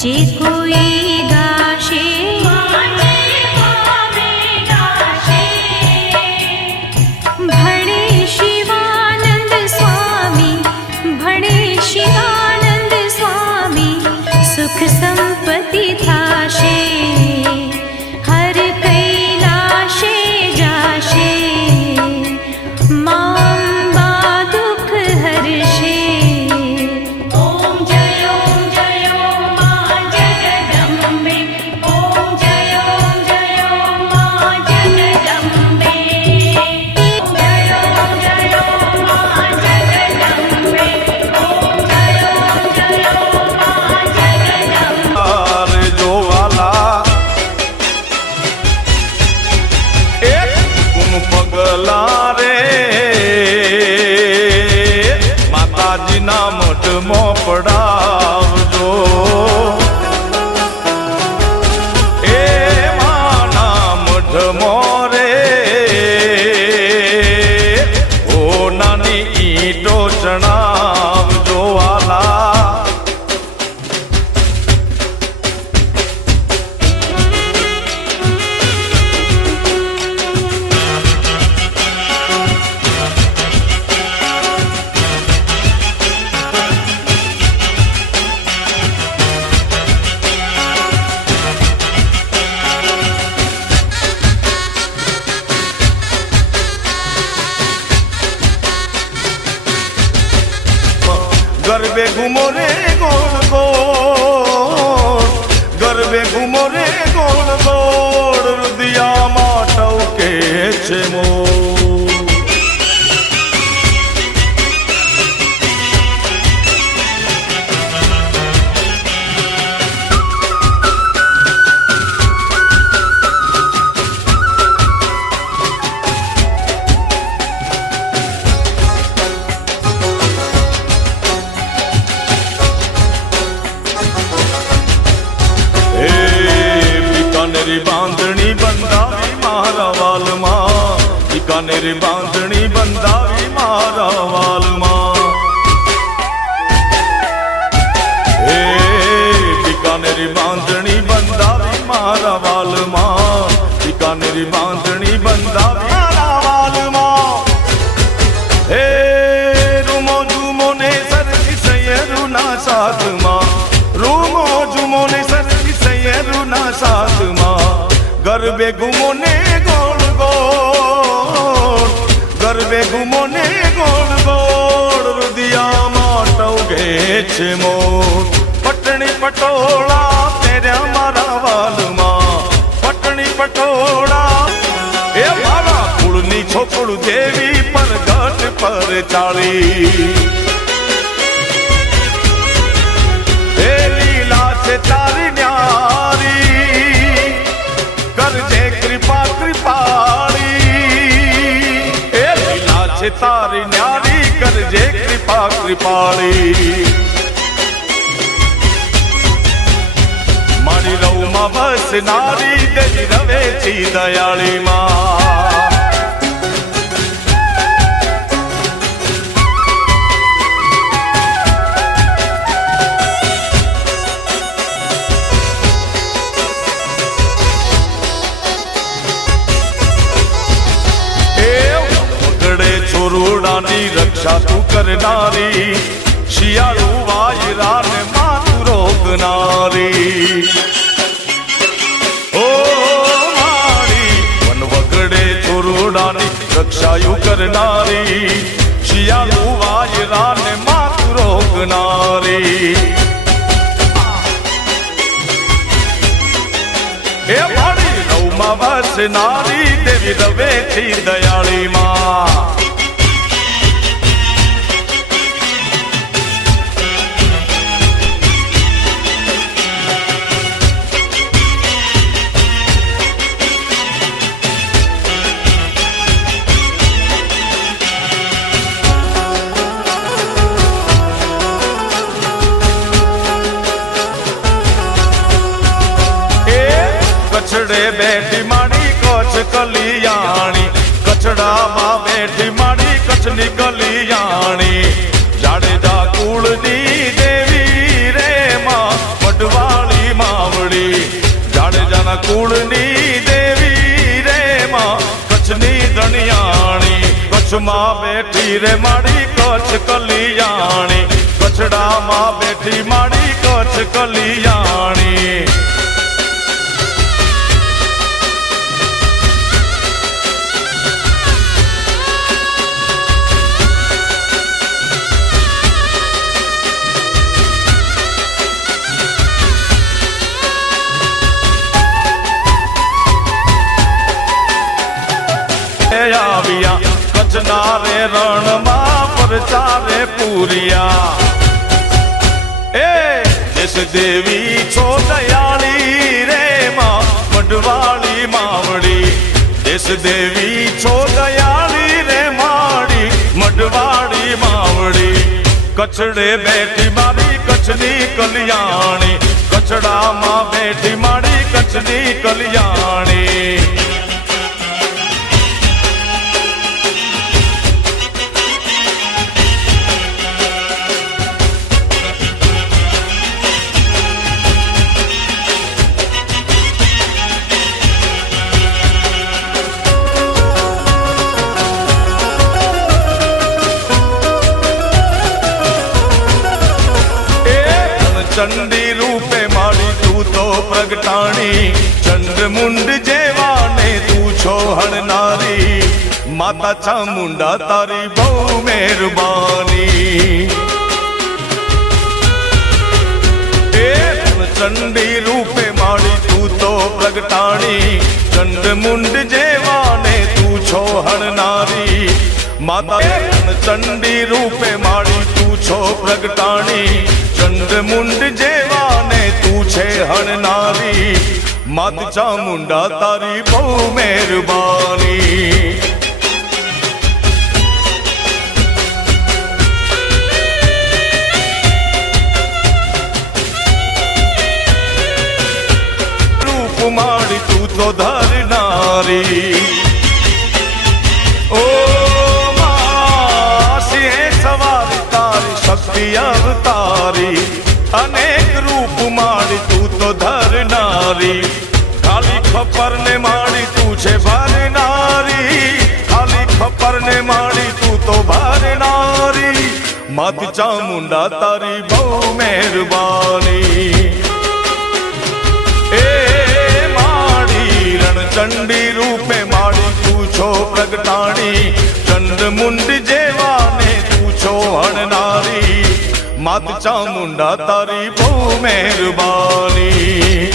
जे कोई गाशे भणे शिवानंद स्वामी, भणे शिवानंद स्वामी, सुख संपत्ति थाशे हर कैलाशे जाशे, मां अंबा दुख हरशे। ओम जय मां जगदम्बे, ओम जय मां जगदम्बे, ओम जय मां जगदम्बे, ओम जय मां जगदम्बे। जो वाला एक कुम पगला रे माताजी ना मठ मो पड़ावजो, ए माना मठ मोरे ओ नानी ईटो चढ़ावजो वाला। गरबे घूमो रे गोल गोल, गरबे घूमो रे गोल गोल, रुदिया माटव के छे मो। बीकानेरी बांधणी बंधावी मारा वाल मां, बीकानेरी बांधणी बंधावी मारा वाल मां। बीकानेरी बांधणी बंधावी मारा वाल मां, बीकानेरी बांधणी बंधावी मारा वाल मां। हे रूमो झूमो ने सरकी सैयरू ना साथ मां, रूमो झूमो ने सरकी सैयरू ना साथ मां। गरबे घूमो ने गोल गोल, गरबे घूमो ने गोल गोल, रुदिया माटव गे छे मोर। पटणी पटोला तेरा मारा वाल मां, पटणी पटोला ए बाबा कुळनी छोकड़ू देवी पर घट पर चाली। ए लीला से तारी न्यारी करजे कृपा कृपाली, ए लीला से तारी न्यारी करजे कृपा कृपाली। मारी रऊ मां बस नारी देवी रवे छी दयाली मां। छोरूडानी रक्षा तू करनारी, शियाळू वायरा ने मातू रोकनारी। ओ मारी वन वगड़े छोरूडानी रक्षा यू करनारी, शियाळू वायरा ने मातू रोकनारी। ए मारी रौमा बस नारी देवी रवे छी दयाली मां। कछड़े बैठी माड़ी कछ कलियाणी, कछड़ा मां बैठी माड़ी कछनी कलियाणी। जाड़ेजा कुलनी देवी रे मां वडवाली કચ્છમાં બેઠી રે માડી કચ્છ કલિયાણી, કચ્છડામાં બેઠી માડી કચ્છ કલિયાણી. આવ્યા કચ્છના રે રણમાં પરચારે પૂરિયા. એ દેશ દેવી છો દયાળી રે માં મઢવાળી માવડી, દેશ દેવી છો દયાળી રે માડી મઢવાળી માવડી. કચ્છડે બેઠી મારી કચ્છની કલિયાણી, કચ્છડામાં બેઠી મારી કચ્છની કલિયાણી. ચંડી રૂપે મારી તું તો પ્રગટાણી, ચંદ્રમુંડ જેવાને તું છો હણનારી. માતા ચામુંડા તારી બહુ મહેરબાની. એ ચંડી રૂપે મારી તું તો પ્રગટાણી, ચંદ્રમુંડ જેવાને તું છો હણનારી. માતા ચંડી રૂપે મારી તું છો પ્રગટાણી, ચંદ્રમુંડ જેવાને તું છે હણનારી. માત ચામુંડા તારી બહુ મહેરબાની. રૂપ માડી તું તો ધરનારી. ઓ માસી સવારી તારી શક્તિ અવતારી, અનેક રૂપ માડી તું તો ધરનારી. ખાલી ખપર ને માડી તું છે ભરનારી, ખાલી ખપર ને માડી તું તો ભરનારી. માત ચામુંડા તારી બહુ મહેરબાની. એ માડી રણચંડી રૂપે માડી તું છો પ્રગટાણી, ચંદ્રમુંડ જેવાને તું છો હણનારી. માત ચામુંડા તારી બહુ મહેરબાની.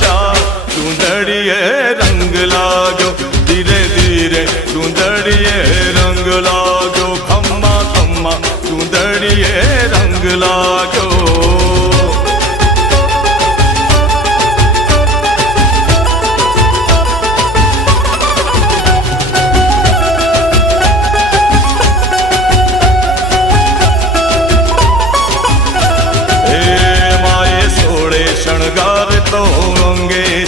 જા ચૂંદડીએ રંગ લાગ્યો, ધીરે ધીરે ચૂંદડીએ રંગ લાગ્યો. ખમ્મા ખમ્મા ચૂંદડીએ રંગ લાગ્યો.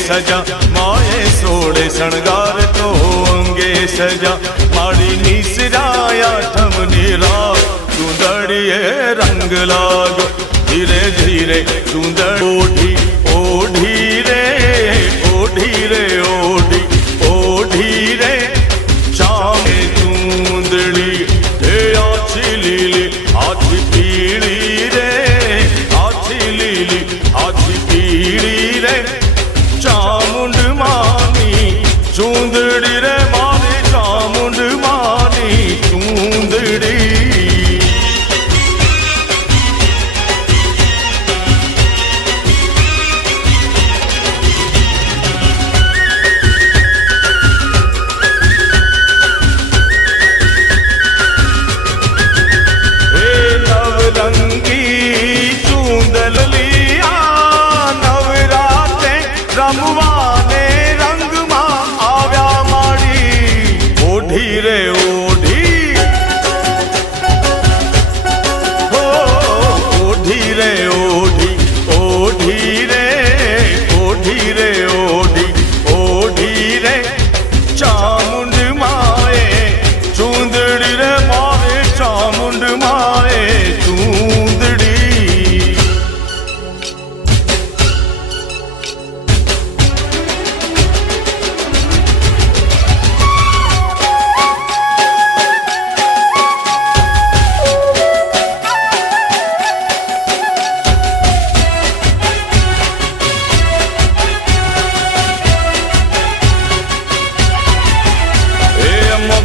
સજા માએ સોળે શણગાર તો અંગે સજા. માડી નિસરાયા ઠમની રાત, ચૂંદડીએ રંગ લાગ્યો. ધીરે ધીરે ચૂંદડ ઓઢી ઓઢી રે ઓઢી રે ઓઢી ઓઢી રે ચામે ચૂંદડી. હે આછી લીલી આછી પીળી રે, આછી લીલી આછી પીળી રે. ચામુંડ માની ચૂંદડી રે મારી ચામુંડ માની ચૂંદડી. હે નવરંગી ચૂંદલ લીયા, નવરાતે રમવાને રંગમાં આવ્યા માડી. ઓઢી રે ઓઢી, ઓઢી રે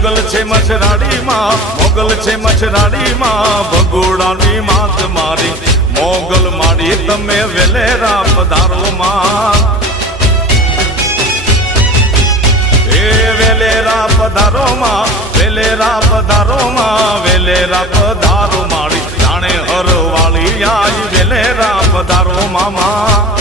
મોગલ છે મછરાડીમાં, મોગલ છે મછરાડીમાં, ભગોડાની માત મારી મોગલ માડી તમે વેલેરા પધારો માં. એ વેલેરા પધારો માં, વેલેરા પધારો માં, વેલેરા પધારો માડી જાણે હરવાળી આઈ વેલેરા પધારો મામા.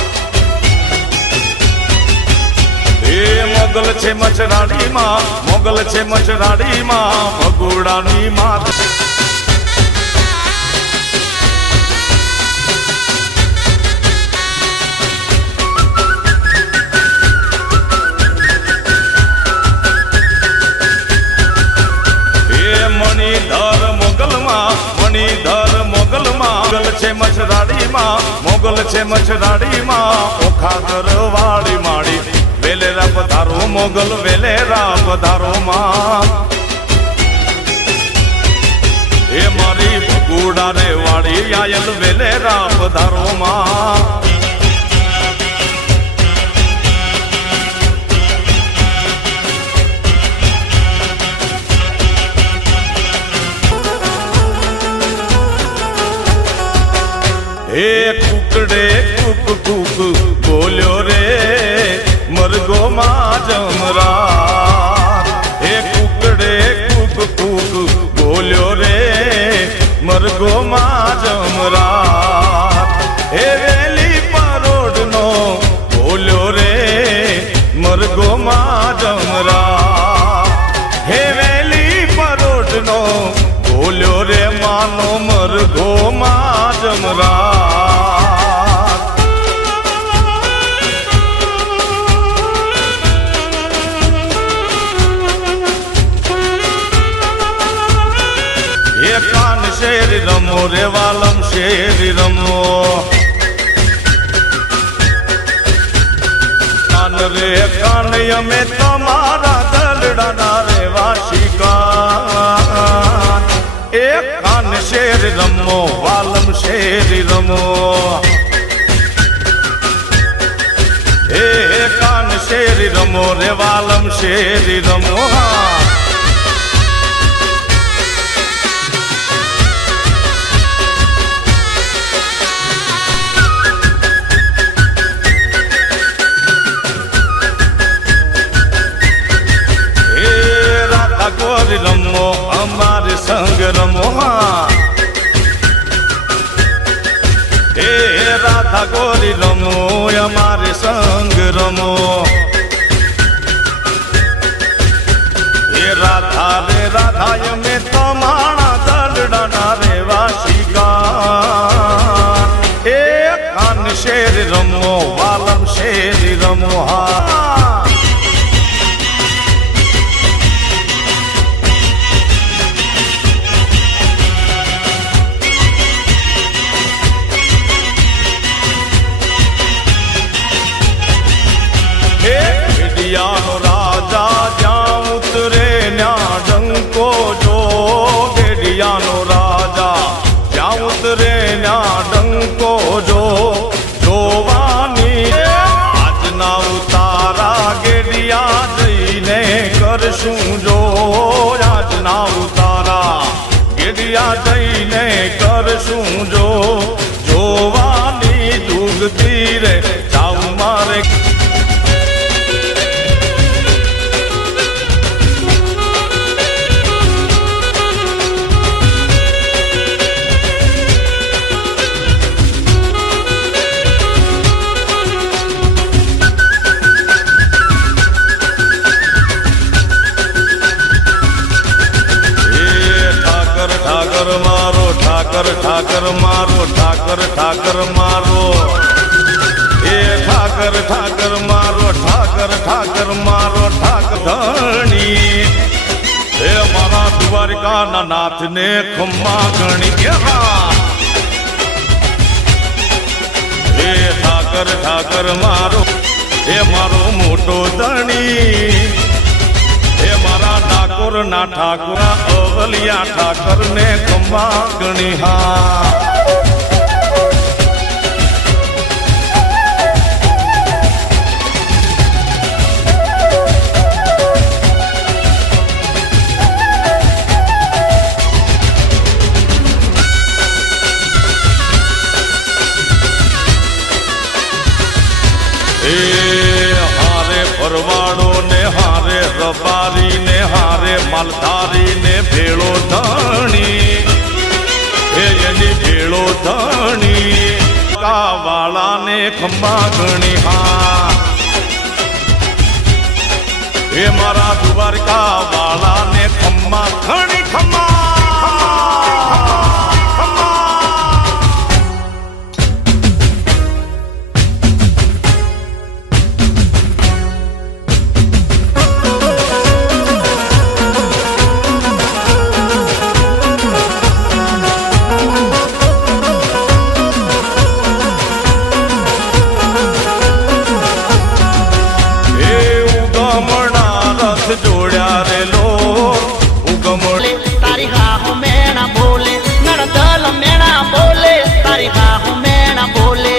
એ મોગલ છે મછરાડીમાં, મોગલ છે મછરાડીમાં, ભગોડાની માત. મણિધર મોગલમાં, મણિધર મોગલમાં, મોગલ છે મછરાડીમાં, મોગલ છે મછરાડીમાં, ઓખાગર વાળી માડી વેલેરા પધારો મોગલ વેલેરા પધારો માં. એ મારી ભગુડા રે વાળી આયલ વેલેરા પધારો માં. એ કુકડે કુક કુક બોલ્યો રે મરગો માં જમરા. એ કુકડે કુક કુક બોલ્યો રે મરગો માં જમરા. એ વેલી પરોડનો બોલ્યો રે મરગો માં જમરા. હે વેલી પરોડનો બોલ્યો રે માનો મરઘો માં જમરા. એ કાન શેરી રમો રે વાલમ શેરી રમો, કાન રે કાન અમે તમારા દલડાના રે વાશિકા. એ કાન શેર રમો વાલમ શેરી રમો. એ કાન શેરી રમો રે વાલમ શેરી રમો. એ રાધા ગોરી રમો અમારે સંગ રમો. એ રાધા ગોરી રમો અમારે સંગ રમો. એ રાધા રે રાધા અમે તમારા દલડાના રે વાશિકા. એ કાન શેર રમો વાલમ શેરી રમો. હા રાજા જ્યાં ઉતરે ન્યા ડંકો જો. ગેડિયાનો રાજા જ્યાં ઉતરે ન્યા ડંકો જો. જોવાની આજના ઉતારા ગેડિયા જઈને કરશું જો. આજના ઉતારા ગેડિયા જઈને કરશું જો. જોવાની દુગતી રે જાઉં મારે. ઠાકર મારો ઠાકર ઠાકર મારો. એ ઠાકર ઠાકર મારો ઠાકર ઠાકર મારો ઠાકર ધણી. એ મારા દ્વારકાના નાથને ખમ્મા ગણી. એ ઠાકર ઠાકર મારો એ મારો મોટો ધણી. એ મારા ઠાકોર ના ઠાકોર અવલિયા ઠાકર ને ખમ્મા ગણી. હા માલધારી ને ભેળો ધણી હે એની ભેળો ધણી વાળા ને ખંભા ગણી હા હે મારા દ્વારકા વાળા ને ખંભા ઘણી ખંભા જોડ્યા રેલો ઉગમડે તારી હાહુ મેણા બોલે નડદલ મેણા બોલે તારી હાહુ મેણા બોલે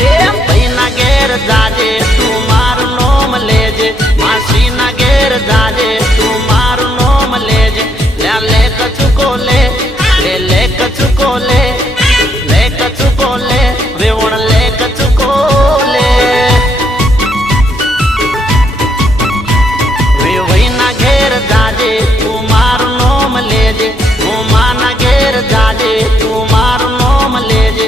એ ભાઈના ઘેર જાજે તું મારું નોમ લેજે માસીના ઘેર જાજે તું મારું નોમ લેજે લે કચુકો લે કચુકો લે કચુકો લે રેવણ લે કચુકો લે જાજે તું મારું નોમ લેજે હું માના ઘેર જાજે તું મારું નોમ લેજે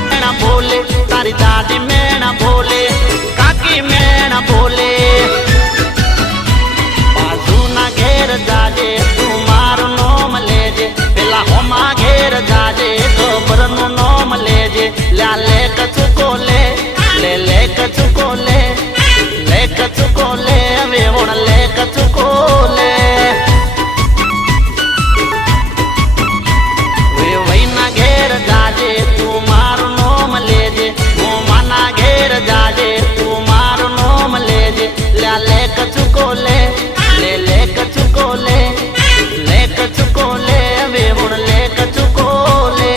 મેણા બોલે તારી દાદી મેણા બોલે કાકી મેણા બોલે બાજુના ઘેર જાજે તું મારું નોમ લેજે પેલા હોમા ઘેર જાજે નું નોમ લેજે લે કચુકો લે કચુકો લે કચુકો લે વેવણ લે કચુકો લે વેવઈના ઘેર જાજે તું મારું નોમ લેજે હું માના ઘેર જાજે તું મારું નોમ લેજે લે કચુકો લે કચુકો લે કચુકો લે વેવણ લે કચુકો લે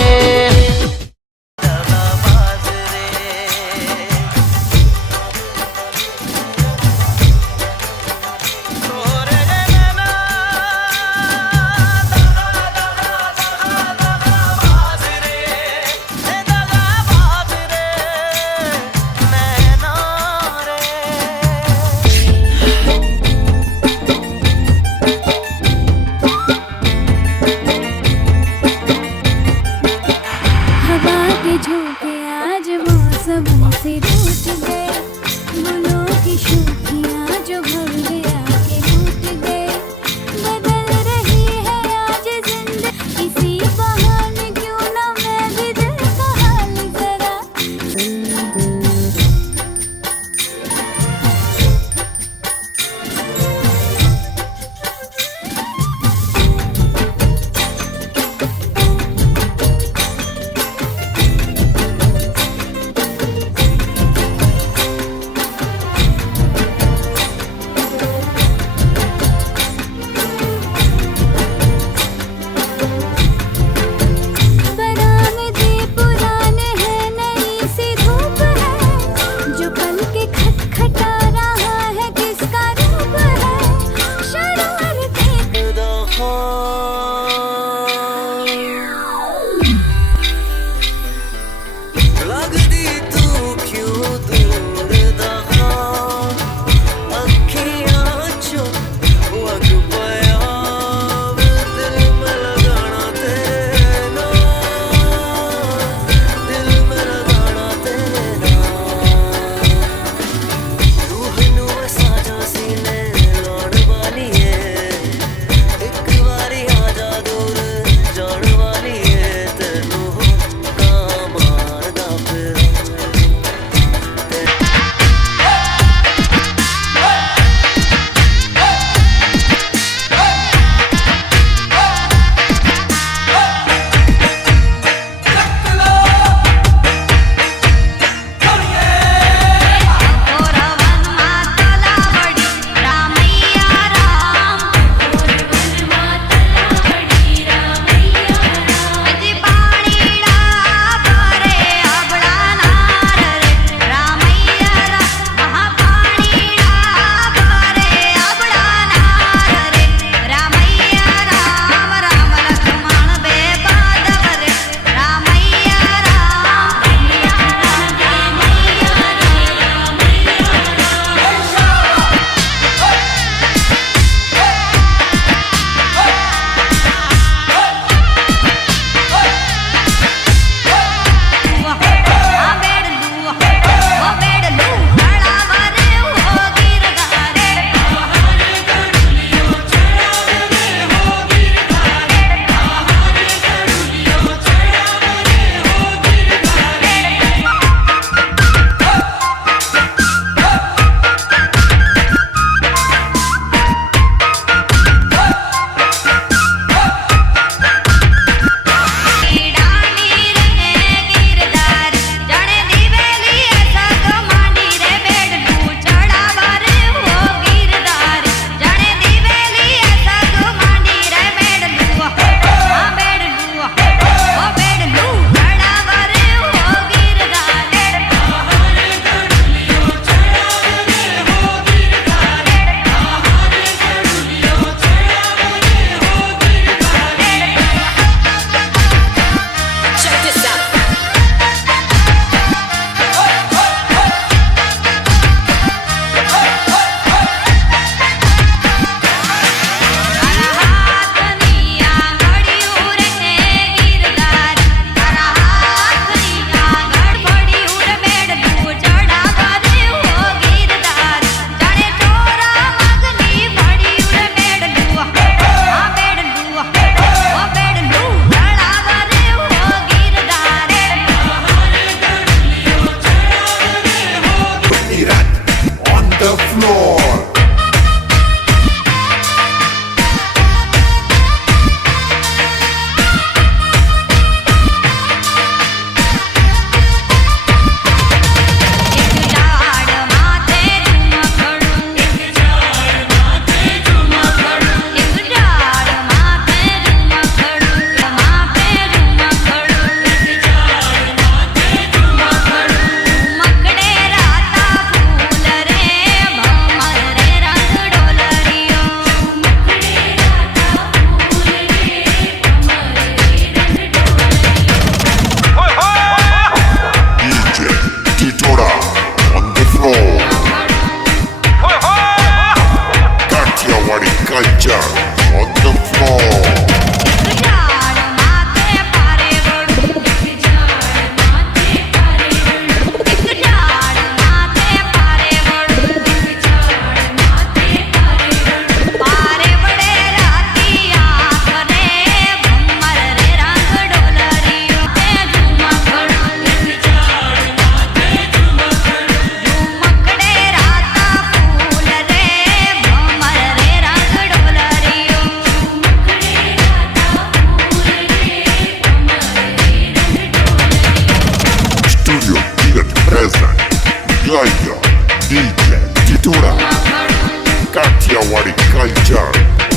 Kathiyawadi culture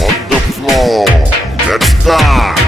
on the floor. Let's start.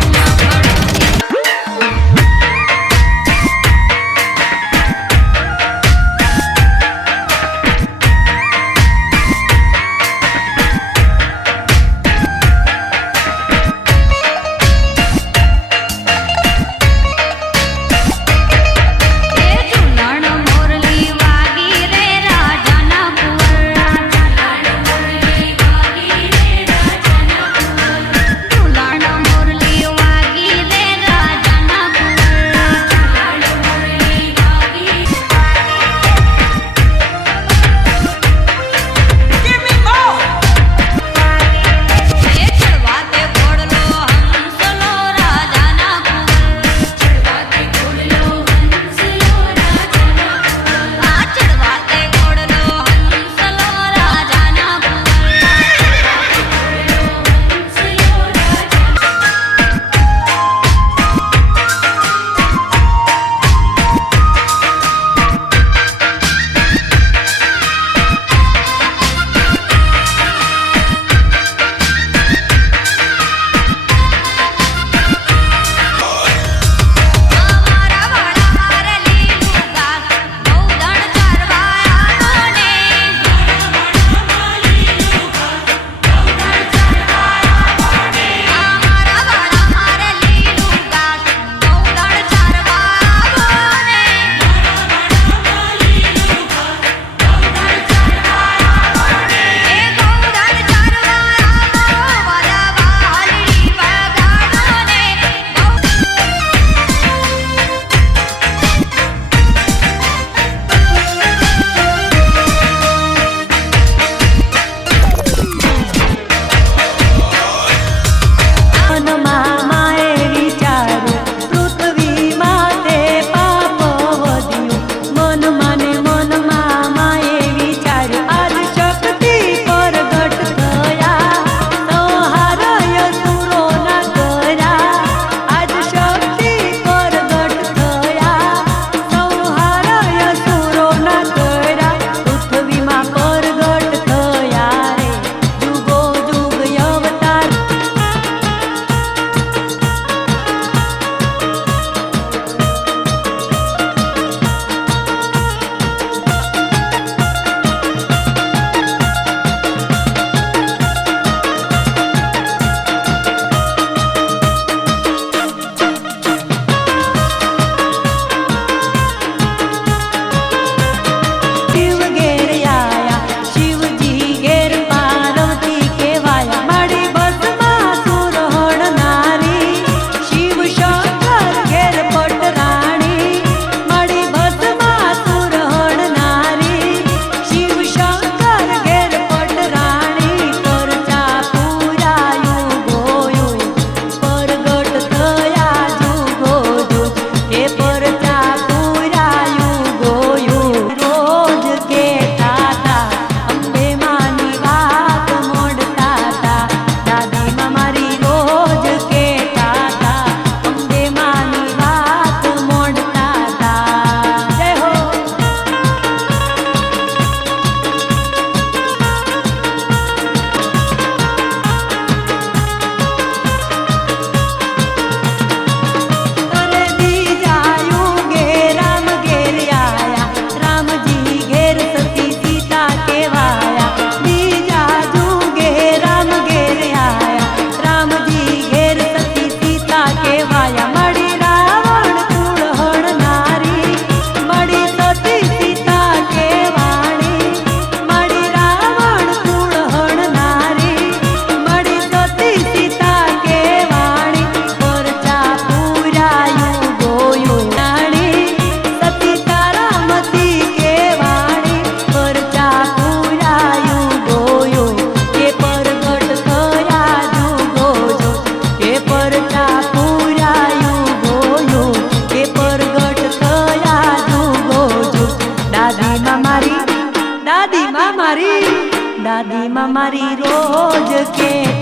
દાદીમાં મારી રોજ કે